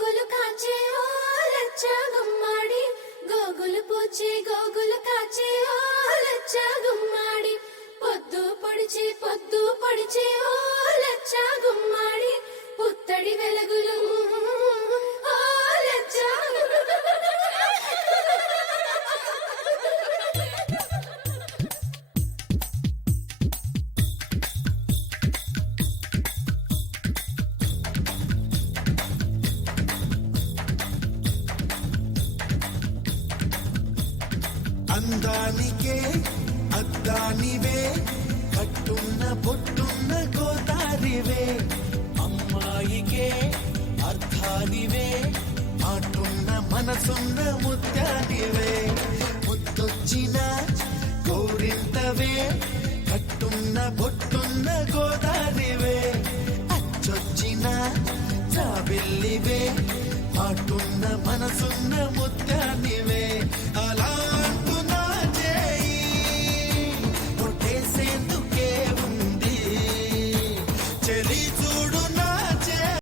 గోగులు కాచే ఓ లచ్చ గుమ్మాడి గోగులు పూచే గోగులు కాచే ఓ లచ్చ గుమ్మాడి పొద్దు పొడిచే ఓ లచ్చ గుమ్మాడి పుత్తడి వెలుగులు ఓ లచ్చ అందానికే అద్దానివే కట్టున్న పొట్టున్న గోదారివే అమ్మాయికే అర్థానివే మాటున్న మనసున్న ముత్యానివే ముద్దొచ్చిన గోరింతవే కట్టున్న పొట్టున్న గోదారివే అచ్చొచ్చిన జాబిల్లివే మాటున్న